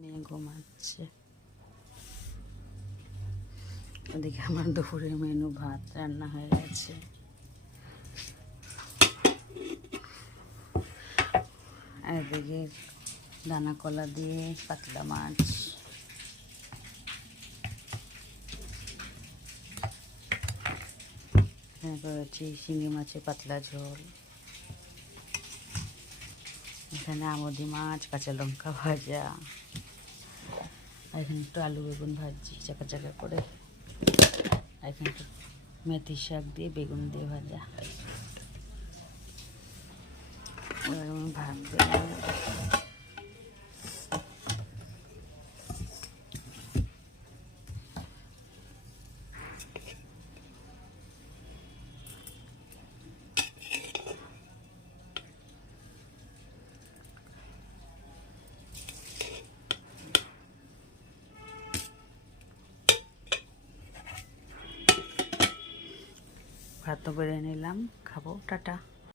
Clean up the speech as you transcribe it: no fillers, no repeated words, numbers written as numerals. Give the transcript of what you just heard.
মেয়ে ঘুমাচ্ছে। ওদিকে আমার দুপুরের মেনু ভাত রান্না হয়ে গেছে। এদিকে দানা কলা দিয়ে পাতলা মাছ, এখানে করেছি শিঙি মাছের পাতলা ঝোল, এখানে আমুদি মাছ, কাঁচা লঙ্কা ভাজা, আর এখানে একটু আলু বেগুন ভাজি চাকা চাকা করে, আর এখানে একটু মেথি শাক দিয়ে বেগুন দিয়ে ভাজা। ভাত দিয়ে ভাত বেড়ে নিলাম, খাবো। টাটা।